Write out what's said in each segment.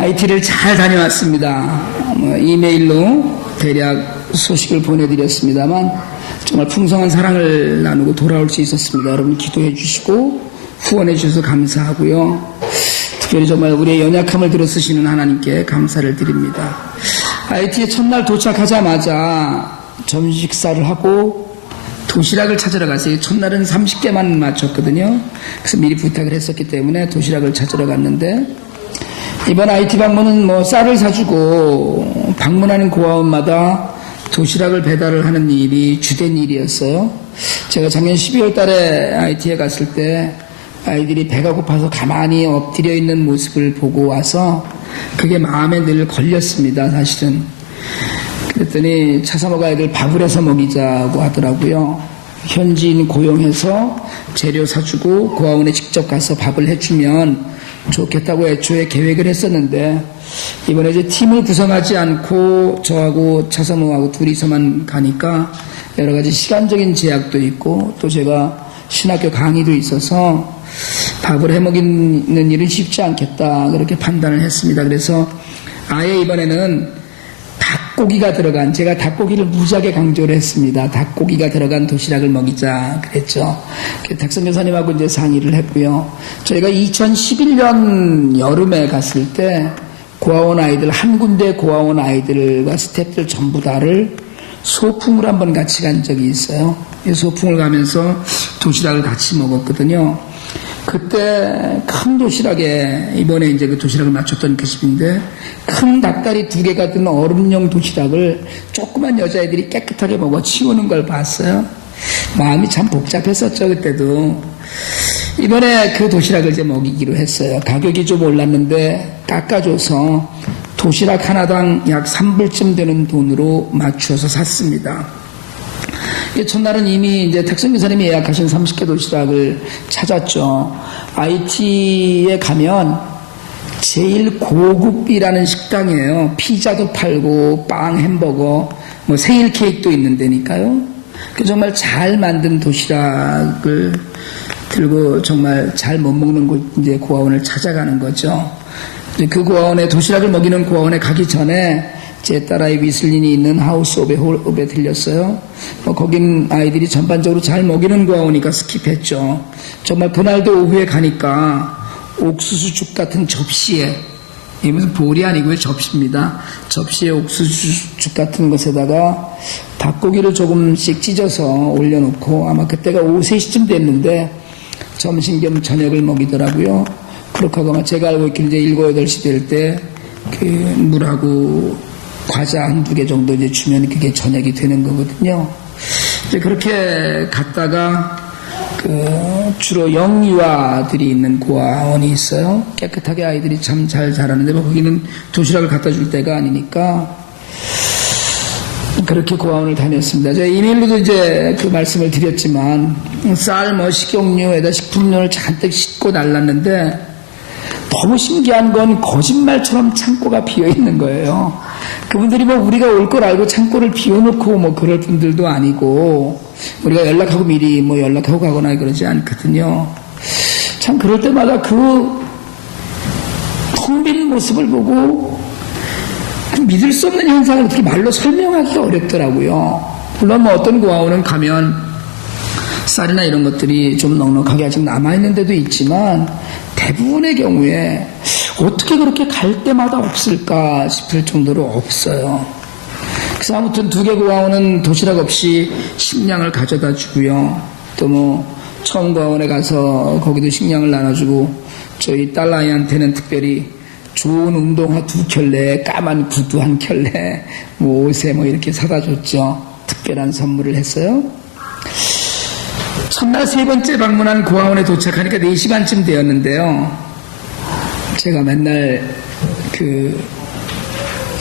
IT를 잘 다녀왔습니다. 이메일로 대략 소식을 보내드렸습니다만 정말 풍성한 사랑을 나누고 돌아올 수 있었습니다. 여러분 기도해 주시고 후원해 주셔서 감사하고요. 특별히 정말 우리의 연약함을 들어쓰시는 하나님께 감사를 드립니다. IT에 첫날 도착하자마자 점심 식사를 하고 도시락을 찾으러 갔어요. 첫날은 30개만 맞췄거든요. 그래서 미리 부탁을 했었기 때문에 도시락을 찾으러 갔는데 이번 IT 방문은 쌀을 사주고 방문하는 고아원마다 도시락을 배달을 하는 일이 주된 일이었어요. 제가 작년 12월 달에 IT에 갔을 때 아이들이 배가 고파서 가만히 엎드려 있는 모습을 보고 와서 그게 마음에 늘 걸렸습니다, 사실은. 그랬더니 차사모가 아이들 밥을 해서 먹이자고 하더라고요. 현지인 고용해서 재료 사주고 고아원에 직접 가서 밥을 해주면 좋겠다고 애초에 계획을 했었는데 이번에 이제 팀을 구성하지 않고 저하고 차사모하고 둘이서만 가니까 여러 가지 시간적인 제약도 있고 또 제가 신학교 강의도 있어서 밥을 해먹이는 일은 쉽지 않겠다 그렇게 판단을 했습니다. 그래서 아예 이번에는 닭고기가 들어간, 제가 닭고기를 무지하게 강조를 했습니다. 닭고기가 들어간 도시락을 먹이자 그랬죠. 탁성 교사님하고 이제 상의를 했고요. 저희가 2011년 여름에 갔을 때 고아원 아이들, 한 군데 고아원 아이들과 스태프들 전부 다를 소풍을 한번 같이 간 적이 있어요. 소풍을 가면서 도시락을 같이 먹었거든요. 그때 큰 도시락에, 이번에 이제 그 도시락을 맞췄던 그 집인데, 큰 닭다리 2개가 든 얼음용 도시락을 조그만 여자애들이 깨끗하게 먹어 치우는 걸 봤어요. 마음이 참 복잡했었죠, 그때도. 이번에 그 도시락을 이제 먹이기로 했어요. 가격이 좀 올랐는데, 깎아줘서 도시락 하나당 약 3불쯤 되는 돈으로 맞추어서 샀습니다. 첫날은 이미 이제 탁성 교사님이 예약하신 30개 도시락을 찾았죠. IT에 가면 제일 고급이라는 식당이에요. 피자도 팔고 빵, 햄버거, 생일 케이크도 있는 데니까요. 정말 잘 만든 도시락을 들고 정말 잘 못 먹는 곳 이제 고아원을 찾아가는 거죠. 그 고아원에 도시락을 먹이는 고아원에 가기 전에 제 딸아이 위슬린이 있는 하우스 오베 들렸어요. 거긴 아이들이 전반적으로 잘 먹이는 고아원이니까 스킵했죠. 정말 그날도 오후에 가니까 옥수수죽 같은 접시에, 이게 무슨 볼이 아니고요, 접시입니다. 접시에 옥수수죽 같은 것에다가 닭고기를 조금씩 찢어서 올려놓고 아마 그때가 오후 3시쯤 됐는데 점심 겸 저녁을 먹이더라고요. 그렇게 하고 제가 알고 있기는 이제 7, 8시 될 때 그 물하고 과자 1-2개 정도 이제 주면 그게 저녁이 되는 거거든요. 이제 그렇게 갔다가 주로 영유아들이 있는 고아원이 있어요. 깨끗하게 아이들이 참 잘 자라는데 거기는 도시락을 갖다 줄 때가 아니니까 그렇게 고아원을 다녔습니다. 제가 이메일로도 이제 그 말씀을 드렸지만 쌀, 식용유에다 식품료를 잔뜩 싣고 날랐는데 너무 신기한 건 거짓말처럼 창고가 비어 있는 거예요. 그분들이 우리가 올 걸 알고 창고를 비워놓고 그럴 분들도 아니고 우리가 연락하고 미리 연락하고 가거나 그러지 않거든요. 참 그럴 때마다 그 텅 빈 모습을 보고 믿을 수 없는 현상을 어떻게 말로 설명하기가 어렵더라고요. 물론 어떤 고아원은 가면 쌀이나 이런 것들이 좀 넉넉하게 아직 남아있는 데도 있지만 대부분의 경우에 어떻게 그렇게 갈 때마다 없을까 싶을 정도로 없어요. 그래서 아무튼 2개 고아원은 도시락 없이 식량을 가져다 주고요. 또 처음 고아원에 가서 거기도 식량을 나눠주고 저희 딸아이한테는 특별히 좋은 운동화 2켤레, 까만 구두 1켤레, 옷에 이렇게 사다 줬죠. 특별한 선물을 했어요. 첫날 3번째 방문한 고아원에 도착하니까 4시 반쯤 되었는데요. 제가 맨날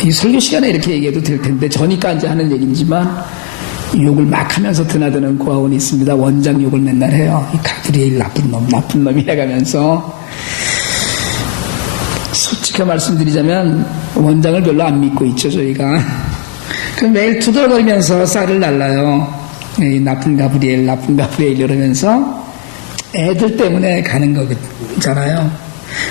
이 설교 시간에 이렇게 얘기해도 될 텐데 저니까 이제 하는 얘기지만 욕을 막 하면서 드나드는 고아원이 있습니다. 원장 욕을 맨날 해요. 이 가브리엘 나쁜 놈 이래가면서 솔직히 말씀드리자면 원장을 별로 안 믿고 있죠, 저희가. 그럼 매일 투덜거리면서 쌀을 날라요. 이 나쁜 가브리엘 이러면서 애들 때문에 가는 거잖아요.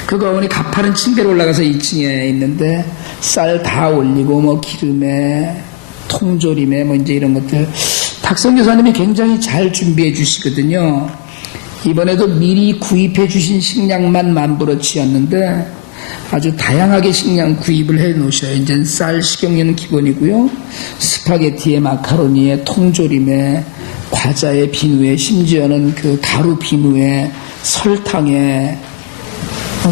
그 거원이 가파른 층계로 올라가서 2층에 있는데 쌀 다 올리고 뭐 기름에 통조림에 뭐 이제 이런 것들 탁성 교사님이 굉장히 잘 준비해 주시거든요. 이번에도 미리 구입해 주신 식량만 만부러치였는데 아주 다양하게 식량 구입을 해 놓으셔요. 이제 쌀 식용유는 기본이고요. 스파게티에 마카로니에 통조림에 과자에 비누에 심지어는 그 가루 비누에 설탕에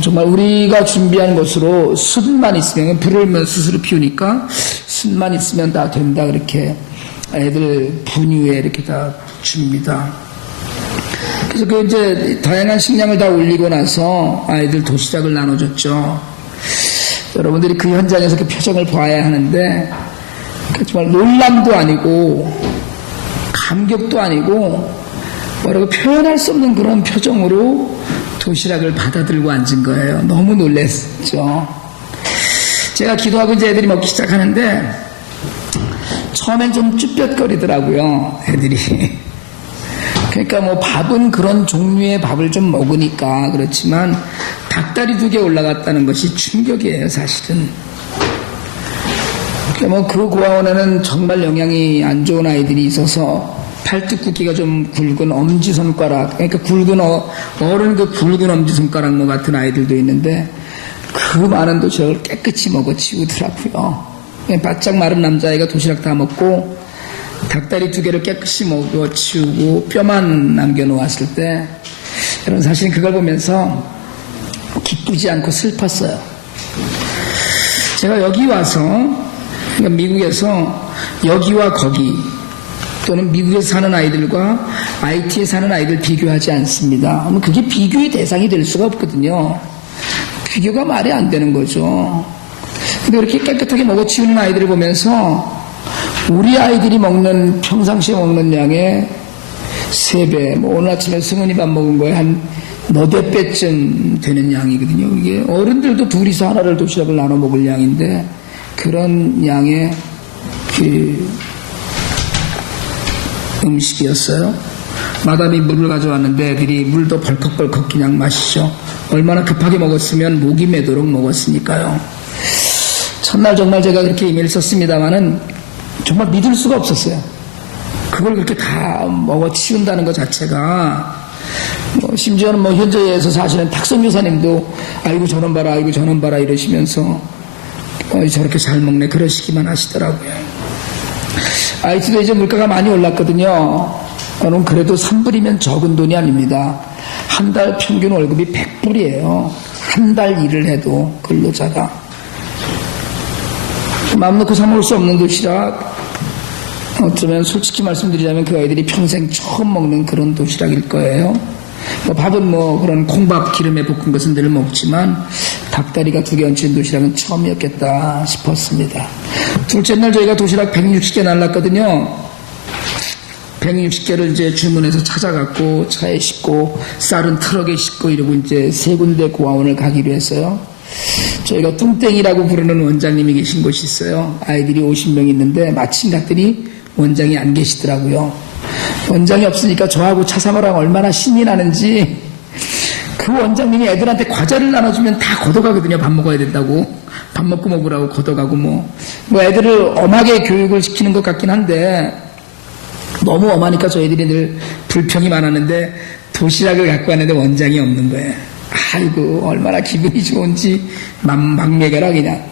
정말 우리가 준비한 것으로 숯만 있으면 불을 스스로 피우니까 숯만 있으면 다 된다 그렇게 애들 분유에 이렇게 다 줍니다. 그래서 그 이제 다양한 식량을 다 올리고 나서 아이들 도시락을 나눠줬죠. 여러분들이 그 현장에서 그 표정을 봐야 하는데 정말 놀람도 아니고 감격도 아니고 뭐라고 표현할 수 없는 그런 표정으로 도시락을 받아들고 앉은 거예요. 너무 놀랐죠. 제가 기도하고 이제 애들이 먹기 시작하는데 처음엔 좀 쭈뼛거리더라고요, 애들이. 그러니까 뭐 밥은 그런 종류의 밥을 좀 먹으니까 그렇지만 닭다리 2개 올라갔다는 것이 충격이에요, 사실은. 그러니까 뭐 그 고아원에는 정말 영양이 안 좋은 아이들이 있어서 팔뚝 굵기가 좀 굵은 엄지손가락, 그러니까 굵은 어른 그 굵은 엄지손가락 뭐 같은 아이들도 있는데 그 많은 도시락을 깨끗이 먹어치우더라고요. 바짝 마른 남자아이가 도시락 다 먹고 닭다리 2개를 깨끗이 먹어치우고 뼈만 남겨놓았을 때 여러분 사실 그걸 보면서 기쁘지 않고 슬펐어요. 제가 여기 와서 그러니까 미국에서 여기와 거기 또는 미국에서 사는 아이들과 IT에 사는 아이들 비교하지 않습니다. 그게 비교의 대상이 될 수가 없거든요. 비교가 말이 안 되는 거죠. 근데 이렇게 깨끗하게 먹어치우는 아이들을 보면서 우리 아이들이 먹는 평상시에 먹는 양의 3배, 뭐 오늘 아침에 승은이 밥 먹은 거에 한 너댓 배쯤 되는 양이거든요. 이게 어른들도 둘이서 하나를 도시락을 나눠 먹을 양인데 그런 양의 그 음식이었어요. 마담이 물을 가져왔는데 애들이 물도 벌컥벌컥 그냥 마시죠. 얼마나 급하게 먹었으면 목이 메도록 먹었으니까요. 첫날 정말 제가 그렇게 이메일 썼습니다마는 정말 믿을 수가 없었어요. 그걸 그렇게 다 먹어치운다는 것 자체가 심지어는 뭐 현저에서 사시는 탁성 교사님도 아이고 저놈 봐라 아이고 저놈 봐라 이러시면서 저렇게 잘 먹네 그러시기만 하시더라고요. IT도 이제 물가가 많이 올랐거든요. 저는 그래도 3불이면 적은 돈이 아닙니다. 한 달 평균 월급이 100불이에요. 한 달 일을 해도 근로자가. 마음 놓고 사 먹을 수 없는 도시락, 어쩌면 솔직히 말씀드리자면 그 아이들이 평생 처음 먹는 그런 도시락일 거예요. 뭐 밥은 뭐 그런 콩밥 기름에 볶은 것은 늘 먹지만 닭다리가 2개 얹힌 도시락은 처음이었겠다 싶었습니다. 둘째 날 저희가 도시락 160개 날랐거든요. 160개를 이제 주문해서 찾아갔고 차에 싣고 쌀은 트럭에 싣고 이러고 이제 3군데 고아원을 가기로 했어요. 저희가 뚱땡이라고 부르는 원장님이 계신 곳이 있어요. 아이들이 50명 있는데 마침 갔더니 원장이 안 계시더라고요. 원장이 없으니까 저하고 차사모랑 얼마나 신이 나는지 그 원장님이 애들한테 과자를 나눠주면 다 걷어가거든요. 밥 먹어야 된다고. 밥 먹고 먹으라고 걷어가고 뭐 애들을 엄하게 교육을 시키는 것 같긴 한데 너무 엄하니까 저희들이 늘 불평이 많았는데 도시락을 갖고 왔는데 원장이 없는 거예요. 아이고 얼마나 기분이 좋은지 막 먹여라 그냥.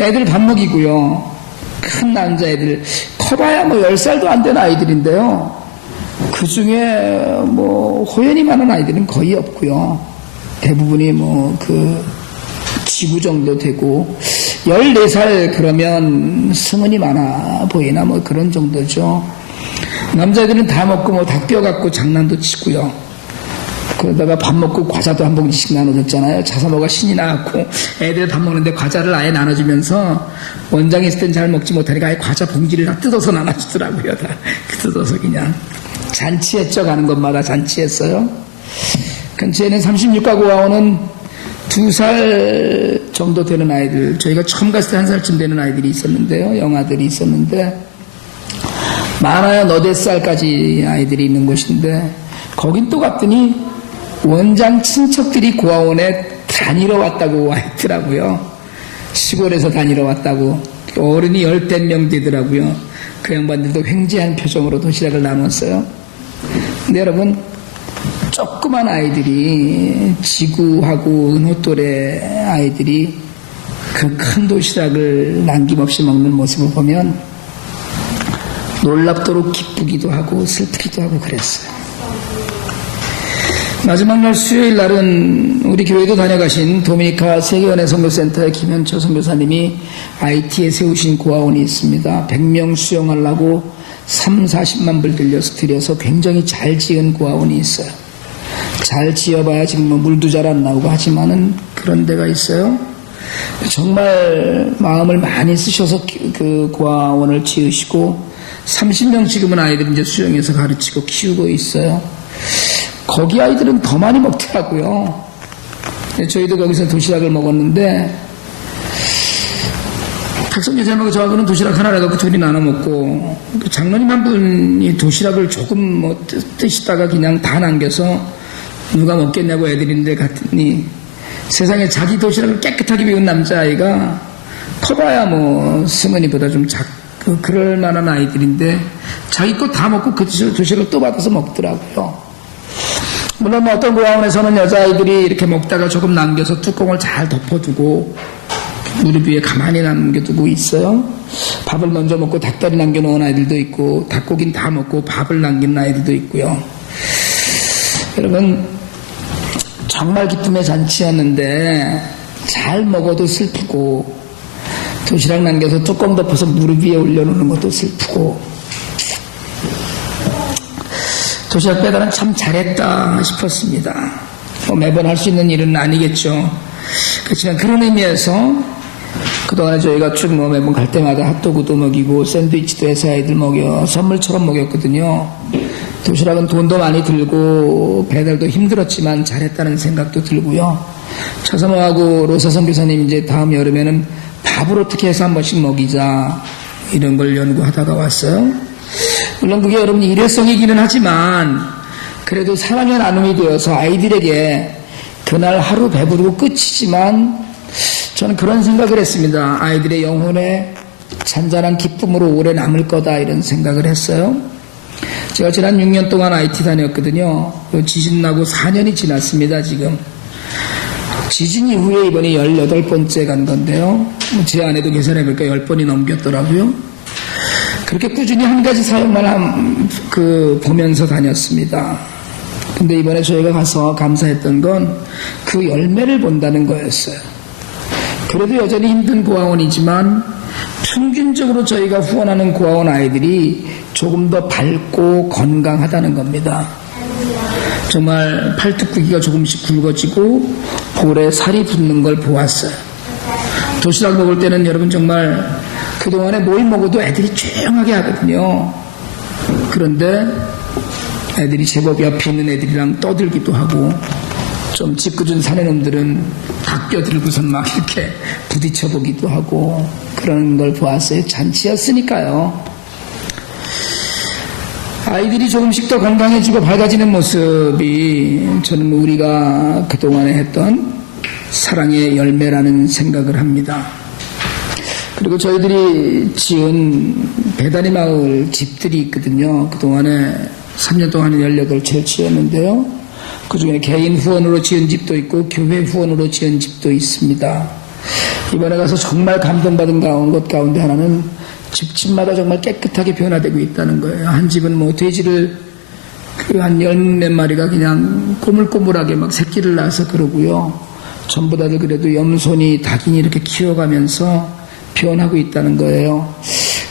애들 밥 먹이고요. 큰 남자애들 커봐야 뭐 10살도 안 된 아이들인데요. 그 중에 뭐 호연이 많은 아이들은 거의 없고요. 대부분이 뭐 그 지구 정도 되고 14살 그러면 승은이 많아 보이나 뭐 그런 정도죠. 남자애들은 다 먹고 뭐 닭뼈 갖고 장난도 치고요. 그러다가 밥 먹고 과자도 한 봉지씩 나눠줬잖아요. 차사모가 신이 나갖고 애들 밥 먹는데 과자를 아예 나눠주면서 원장이 있을 땐 잘 먹지 못하니까 아예 과자 봉지를 다 뜯어서 나눠주더라고요. 다 뜯어서 그냥 잔치했죠. 가는 곳마다 잔치했어요. 근처에는 36가 고아원은 2살 정도 되는 아이들, 저희가 처음 갔을 때 1살쯤 되는 아이들이 있었는데요. 영아들이 있었는데 많아야 너댓 살까지 아이들이 있는 곳인데 거긴 또 갔더니 원장 친척들이 고아원에 다니러 왔다고 와 있더라고요. 시골에서 다니러 왔다고. 어른이 10명 되더라고요. 그 양반들도 횡재한 표정으로 도시락을 나눴어요. 근데 여러분, 조그만 아이들이, 지구하고 은호 또래 아이들이 그 큰 도시락을 남김없이 먹는 모습을 보면 놀랍도록 기쁘기도 하고 슬프기도 하고 그랬어요. 마지막 날 수요일 날은 우리 교회도 다녀가신 도미니카 세계은혜 선교센터의 김현철 선교사님이 IT에 세우신 고아원이 있습니다. 100명 수용하려고 30-40만 불 들여서 굉장히 잘 지은 고아원이 있어요. 잘 지어봐야 지금 뭐 물도 잘 안 나오고 하지만은 그런 데가 있어요. 정말 마음을 많이 쓰셔서 그 고아원을 지으시고 30명 지금은 아이들 이제 수용해서 가르치고 키우고 있어요. 거기 아이들은 더 많이 먹더라고요. 저희도 거기서 도시락을 먹었는데 박성교사님하고 저하고는 도시락 하나 갖고 둘이 나눠 먹고 장로님 한 분이 도시락을 조금 뭐 뜨시다가 그냥 다 남겨서 누가 먹겠냐고 애들인데 갔더니 세상에 자기 도시락을 깨끗하게 비운 남자아이가 커봐야 뭐 승은이보다 좀 그럴 만한 아이들인데 자기 거 다 먹고 그 도시락을 또 받아서 먹더라고요. 물론 어떤 고아원에서는 여자아이들이 이렇게 먹다가 조금 남겨서 뚜껑을 잘 덮어두고 무릎 위에 가만히 남겨두고 있어요. 밥을 먼저 먹고 닭다리 남겨놓은 아이들도 있고 닭고기는 다 먹고 밥을 남긴 아이들도 있고요. 여러분, 정말 기쁨의 잔치였는데 잘 먹어도 슬프고 도시락 남겨서 뚜껑 덮어서 무릎 위에 올려놓는 것도 슬프고 도시락 배달은 참 잘했다 싶었습니다. 뭐 매번 할 수 있는 일은 아니겠죠. 그렇지만 그런 의미에서 그동안에 저희가 쭉 뭐 매번 갈 때마다 핫도그도 먹이고 샌드위치도 해서 아이들 먹여 선물처럼 먹였거든요. 도시락은 돈도 많이 들고 배달도 힘들었지만 잘했다는 생각도 들고요. 차사모하고 로사 선교사님 이제 다음 여름에는 밥을 어떻게 해서 한 번씩 먹이자 이런 걸 연구하다가 왔어요. 물론 그게 여러분 일회성이기는 하지만 그래도 사랑의 나눔이 되어서 아이들에게 그날 하루 배부르고 끝이지만 저는 그런 생각을 했습니다. 아이들의 영혼에 잔잔한 기쁨으로 오래 남을 거다 이런 생각을 했어요. 제가 지난 6년 동안 IT 다녔거든요. 지진 나고 4년이 지났습니다. 지금 지진 이후에 이번이 18번째 간 건데요. 제 아내도 계산해보니까 10번이 넘겼더라고요. 그렇게 꾸준히 한 가지 사역만 보면서 다녔습니다. 근데 이번에 저희가 가서 감사했던 건 그 열매를 본다는 거였어요. 그래도 여전히 힘든 고아원이지만 평균적으로 저희가 후원하는 고아원 아이들이 조금 더 밝고 건강하다는 겁니다. 정말 팔뚝구기가 조금씩 굵어지고 볼에 살이 붙는 걸 보았어요. 도시락 먹을 때는 여러분 정말 그동안에 뭘 먹어도 애들이 조용하게 하거든요. 그런데 애들이 제법 옆에 있는 애들이랑 떠들기도 하고 좀 짓궂은 사내놈들은 닭뼈 들고선 막 이렇게 부딪혀보기도 하고 그런 걸 보았어요. 잔치였으니까요. 아이들이 조금씩 더 건강해지고 밝아지는 모습이 저는 우리가 그동안에 했던 사랑의 열매라는 생각을 합니다. 그리고 저희들이 지은 배다리 마을 집들이 있거든요. 그동안에 3년 동안 18채를 지었는데요. 그 중에 개인 후원으로 지은 집도 있고 교회 후원으로 지은 집도 있습니다. 이번에 가서 정말 감동받은 것 가운데 하나는 집마다 정말 깨끗하게 변화되고 있다는 거예요. 한 집은 뭐 돼지를 한 10몇 마리가 그냥 꼬물꼬물하게 막 새끼를 낳아서 그러고요. 전부 다들 그래도 염소니 닭이니 이렇게 키워가면서 변하고 있다는 거예요.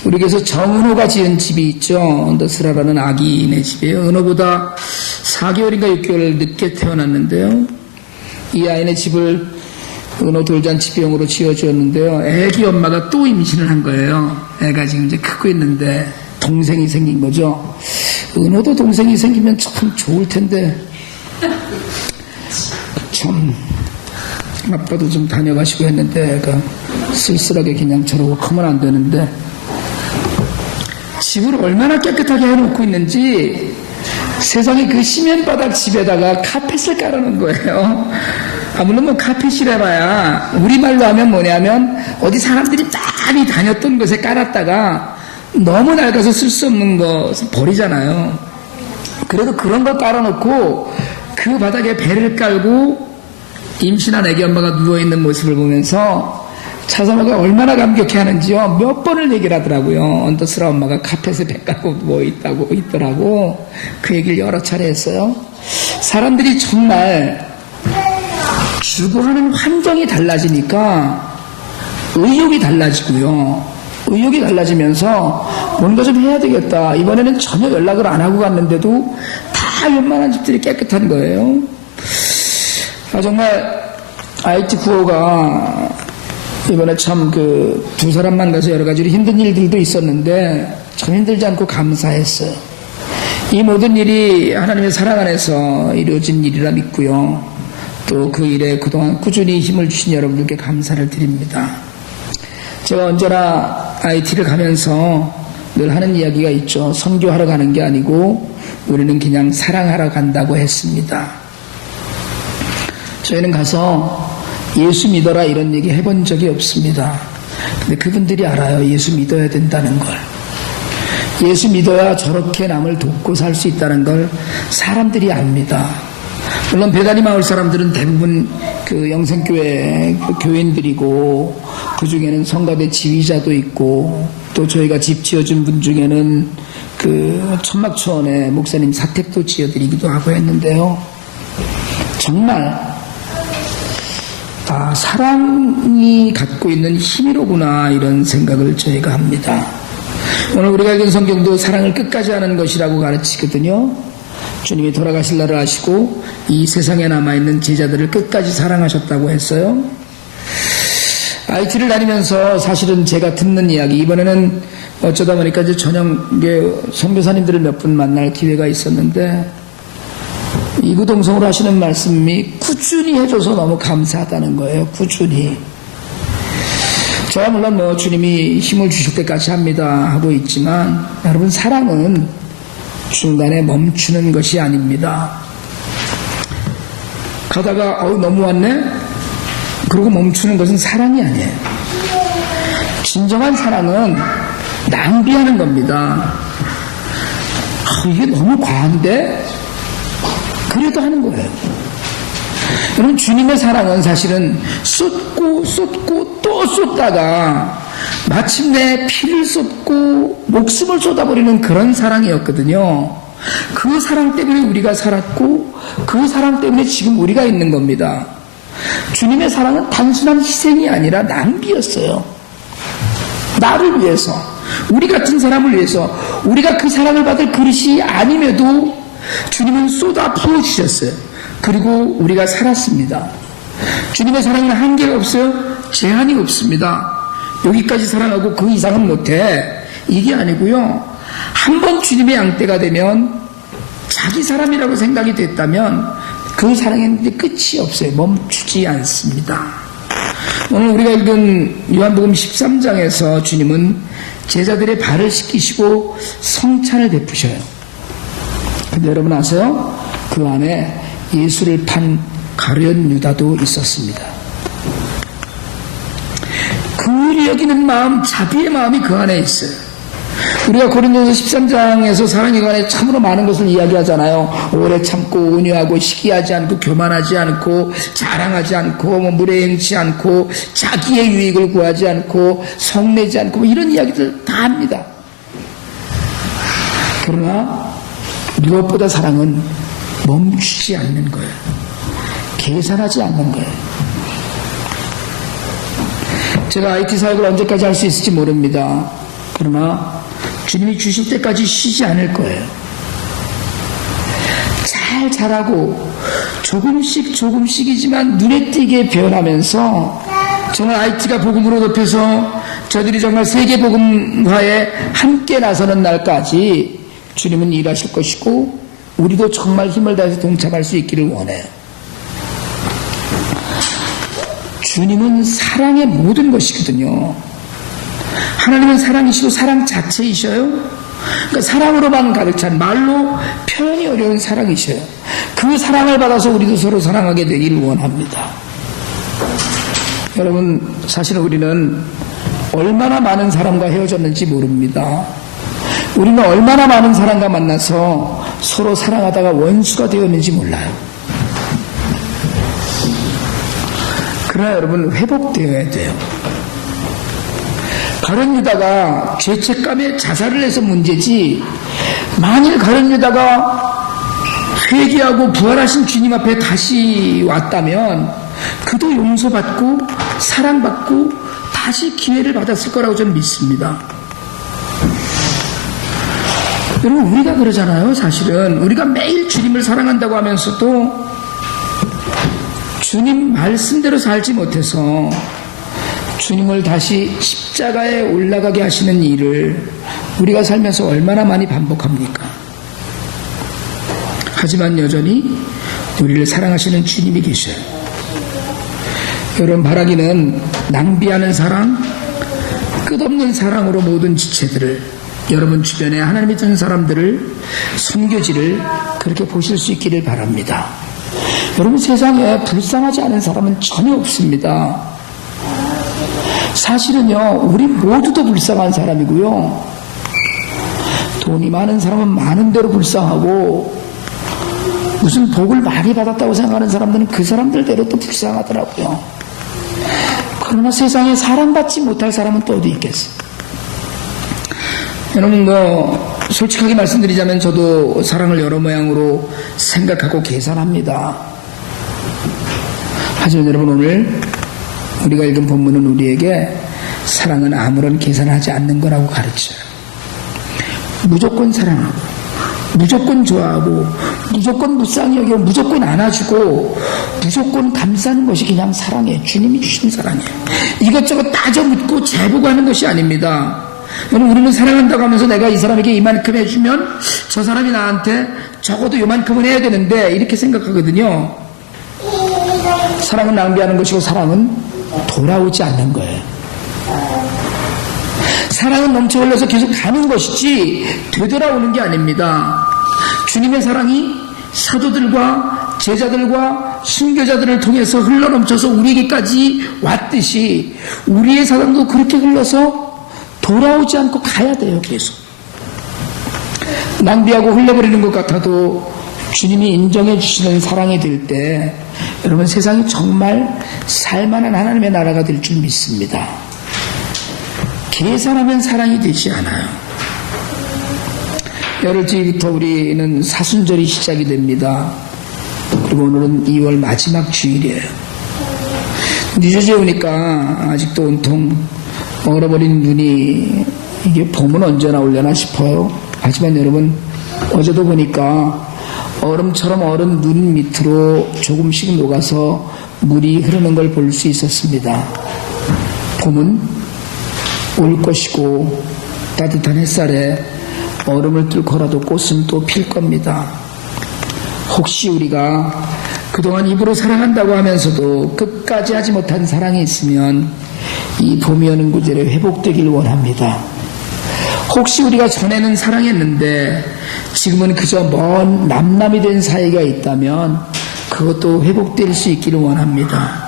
우리 교회에서 정은호가 지은 집이 있죠. 언더스라라는 아기네 집이에요. 은호보다 4개월인가 6개월 늦게 태어났는데요. 이 아이네 집을 은호 돌잔치 비용으로 지어주었는데요. 애기 엄마가 또 임신을 한 거예요. 애가 지금 이제 크고 있는데 동생이 생긴 거죠. 은호도 동생이 생기면 참 좋을 텐데 참 아빠도 좀 다녀가시고 했는데 애가 쓸쓸하게 그냥 저러고 크면 안 되는데 집을 얼마나 깨끗하게 해놓고 있는지 세상에 그 시멘바닥 집에다가 카펫을 깔아놓은 거예요. 물론 뭐 카펫이라봐야 우리말로 하면 뭐냐면 어디 사람들이 많이 다녔던 곳에 깔았다가 너무 낡아서 쓸 수 없는 거 버리잖아요. 그래도 그런 거 깔아놓고 그 바닥에 배를 깔고 임신한 애기 엄마가 누워있는 모습을 보면서 차사모가 얼마나 감격해하는지요. 몇 번을 얘기를 하더라고요. 언더스라 엄마가 카펫에 배 깔고 있더라고. 그 얘기를 여러 차례 했어요. 사람들이 정말 주고하는 환경이 달라지니까 의욕이 달라지고요. 의욕이 달라지면서 뭔가 좀 해야 되겠다. 이번에는 전혀 연락을 안 하고 갔는데도 다 웬만한 집들이 깨끗한 거예요. 정말 IT 구호가 이번에 참 두 사람만 가서 여러 가지로 힘든 일들도 있었는데 참 힘들지 않고 감사했어요. 이 모든 일이 하나님의 사랑 안에서 이루어진 일이라 믿고요. 또 그 일에 그동안 꾸준히 힘을 주신 여러분들께 감사를 드립니다. 제가 언제나 IT를 가면서 늘 하는 이야기가 있죠. 선교하러 가는 게 아니고 우리는 그냥 사랑하러 간다고 했습니다. 저희는 가서 예수 믿어라 이런 얘기 해본 적이 없습니다. 근데 그분들이 알아요. 예수 믿어야 된다는 걸. 예수 믿어야 저렇게 남을 돕고 살 수 있다는 걸 사람들이 압니다. 물론 배다니 마을 사람들은 대부분 그 영생교회 교인들이고 그 중에는 성가대 지휘자도 있고 또 저희가 집 지어준 분 중에는 그 천막초원에 목사님 사택도 지어드리기도 하고 했는데요. 정말 사랑이 갖고 있는 힘이로구나 이런 생각을 저희가 합니다. 오늘 우리가 읽은 성경도 사랑을 끝까지 하는 것이라고 가르치거든요. 주님이 돌아가실 날을 아시고 이 세상에 남아있는 제자들을 끝까지 사랑하셨다고 했어요. IT를 다니면서 사실은 제가 듣는 이야기, 이번에는 어쩌다 보니까 이제 저녁 선교사님들을 몇 분 만날 기회가 있었는데 이구동성으로 하시는 말씀이 꾸준히 해줘서 너무 감사하다는 거예요. 꾸준히. 제가 물론 주님이 힘을 주실 때까지 합니다 하고 있지만 여러분, 사랑은 중간에 멈추는 것이 아닙니다. 가다가 너무 왔네? 그러고 멈추는 것은 사랑이 아니에요. 진정한 사랑은 낭비하는 겁니다. 이게 너무 과한데? 그래도 하는 거예요. 여러분, 주님의 사랑은 사실은 쏟고 또 쏟다가 마침내 피를 쏟고 목숨을 쏟아버리는 그런 사랑이었거든요. 그 사랑 때문에 우리가 살았고 그 사랑 때문에 지금 우리가 있는 겁니다. 주님의 사랑은 단순한 희생이 아니라 낭비였어요. 나를 위해서, 우리 같은 사람을 위해서, 우리가 그 사랑을 받을 그릇이 아님에도 주님은 쏟아 부어주셨어요. 그리고 우리가 살았습니다. 주님의 사랑은 한계가 없어요. 제한이 없습니다. 여기까지 사랑하고 그 이상은 못해, 이게 아니고요. 한번 주님의 양떼가 되면 자기 사람이라고 생각이 됐다면 그 사랑에는 끝이 없어요. 멈추지 않습니다. 오늘 우리가 읽은 요한복음 13장에서 주님은 제자들의 발을 씻기시고 성찬을 베푸셔요. 근데 여러분 아세요? 그 안에 예수를 판 가룟 유다도 있었습니다. 긍휼히 여기는 마음, 자비의 마음이 그 안에 있어요. 우리가 고린도서 13장에서 사랑에 관해 참으로 많은 것을 이야기하잖아요. 오래 참고 온유하고 시기하지 않고 교만하지 않고 자랑하지 않고 무례행치 않고 자기의 유익을 구하지 않고 성내지 않고 이런 이야기들 다 합니다. 그러나 무엇보다 사랑은 멈추지 않는 거예요. 계산하지 않는 거예요. 제가 IT 사역을 언제까지 할 수 있을지 모릅니다. 그러나 주님이 주실 때까지 쉬지 않을 거예요. 잘 자라고 조금씩이지만 눈에 띄게 변하면서 정말 IT가 복음으로 높여서 저들이 정말 세계 복음화에 함께 나서는 날까지 주님은 일하실 것이고 우리도 정말 힘을 다해서 동참할 수 있기를 원해요. 주님은 사랑의 모든 것이거든요. 하나님은 사랑이시고 사랑 자체이셔요. 그러니까 사랑으로만 가득 찬 말로 표현이 어려운 사랑이셔요. 그 사랑을 받아서 우리도 서로 사랑하게 되기를 원합니다. 여러분, 사실 우리는 얼마나 많은 사람과 헤어졌는지 모릅니다. 우리는 얼마나 많은 사람과 만나서 서로 사랑하다가 원수가 되었는지 몰라요. 그러나 여러분, 회복되어야 돼요. 가룟 유다가 죄책감에 자살을 해서 문제지, 만일 가룟 유다가 회개하고 부활하신 주님 앞에 다시 왔다면 그도 용서받고 사랑받고 다시 기회를 받았을 거라고 저는 믿습니다. 여러분, 우리가 그러잖아요. 사실은 우리가 매일 주님을 사랑한다고 하면서도 주님 말씀대로 살지 못해서 주님을 다시 십자가에 올라가게 하시는 일을 우리가 살면서 얼마나 많이 반복합니까? 하지만 여전히 우리를 사랑하시는 주님이 계셔요. 여러분, 바라기는 낭비하는 사랑, 끝없는 사랑으로 모든 지체들을, 여러분 주변에 하나님이 준 사람들을, 선교지를 그렇게 보실 수 있기를 바랍니다. 여러분, 세상에 불쌍하지 않은 사람은 전혀 없습니다. 사실은요, 우리 모두도 불쌍한 사람이고요, 돈이 많은 사람은 많은 대로 불쌍하고, 무슨 복을 많이 받았다고 생각하는 사람들은 그 사람들대로 또 불쌍하더라고요. 그러나 세상에 사랑받지 못할 사람은 또 어디 있겠어요? 여러분, 솔직하게 말씀드리자면 저도 사랑을 여러 모양으로 생각하고 계산합니다. 하지만 여러분, 오늘 우리가 읽은 본문은 우리에게 사랑은 아무런 계산하지 않는 거라고 가르쳐요. 무조건 사랑하고, 무조건 좋아하고, 무조건 무쌍히 여기고, 무조건 안아주고, 무조건 감싸는 것이 그냥 사랑이에요. 주님이 주신 사랑이에요. 이것저것 따져 묻고 재보고하는 것이 아닙니다. 여러분, 우리는 사랑한다고 하면서 내가 이 사람에게 이만큼 해주면 저 사람이 나한테 적어도 요만큼은 해야 되는데, 이렇게 생각하거든요. 사랑은 낭비하는 것이고 사랑은 돌아오지 않는 거예요. 사랑은 넘쳐 흘러서 계속 가는 것이지 되돌아오는 게 아닙니다. 주님의 사랑이 사도들과 제자들과 순교자들을 통해서 흘러넘쳐서 우리에게까지 왔듯이 우리의 사랑도 그렇게 흘러서 돌아오지 않고 가야 돼요. 계속 낭비하고 흘려버리는 것 같아도 주님이 인정해 주시는 사랑이 될 때 여러분, 세상이 정말 살만한 하나님의 나라가 될 줄 믿습니다. 계산하면 사랑이 되지 않아요. 열흘째부터 우리는 사순절이 시작이 됩니다. 그리고 오늘은 2월 마지막 주일이에요. 늦어져 오니까 아직도 온통 얼어버린 눈이, 이게 봄은 언제 나오려나 싶어요. 하지만 여러분, 어제도 보니까 얼음처럼 얼은 눈 밑으로 조금씩 녹아서 물이 흐르는 걸 볼 수 있었습니다. 봄은 올 것이고 따뜻한 햇살에 얼음을 뚫고라도 꽃은 또 필 겁니다. 혹시 우리가 그동안 입으로 사랑한다고 하면서도 끝까지 하지 못한 사랑이 있으면 이 봄이 오는 구절에 회복되길 원합니다. 혹시 우리가 전에는 사랑했는데 지금은 그저 먼 남남이 된 사이가 있다면 그것도 회복될 수 있기를 원합니다.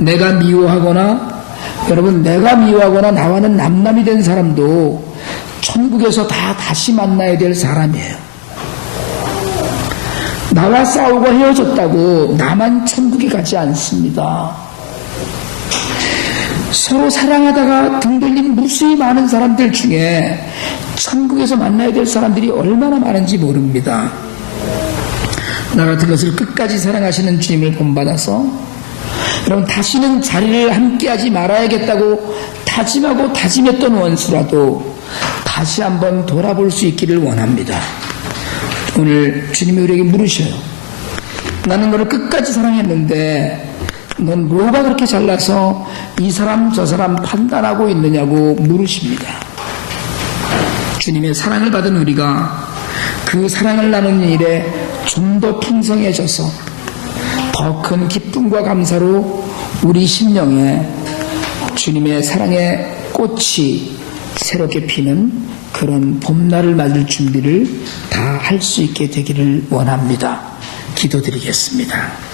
내가 미워하거나, 여러분, 내가 미워하거나 나와는 남남이 된 사람도 천국에서 다시 만나야 될 사람이에요. 나와 싸우고 헤어졌다고 나만 천국에 가지 않습니다. 서로 사랑하다가 등 돌린 무수히 많은 사람들 중에 천국에서 만나야 될 사람들이 얼마나 많은지 모릅니다. 나 같은 것을 끝까지 사랑하시는 주님을 본받아서 여러분, 다시는 자리를 함께하지 말아야겠다고 다짐하고 다짐했던 원수라도 다시 한번 돌아볼 수 있기를 원합니다. 오늘 주님이 우리에게 물으셔요. 나는 너를 끝까지 사랑했는데 넌 뭐가 그렇게 잘나서 이 사람 저 사람 판단하고 있느냐고 물으십니다. 주님의 사랑을 받은 우리가 그 사랑을 나누는 일에 좀 더 풍성해져서 더 큰 기쁨과 감사로 우리 심령에 주님의 사랑의 꽃이 새롭게 피는 그런 봄날을 맞을 준비를 다 할 수 있게 되기를 원합니다. 기도드리겠습니다.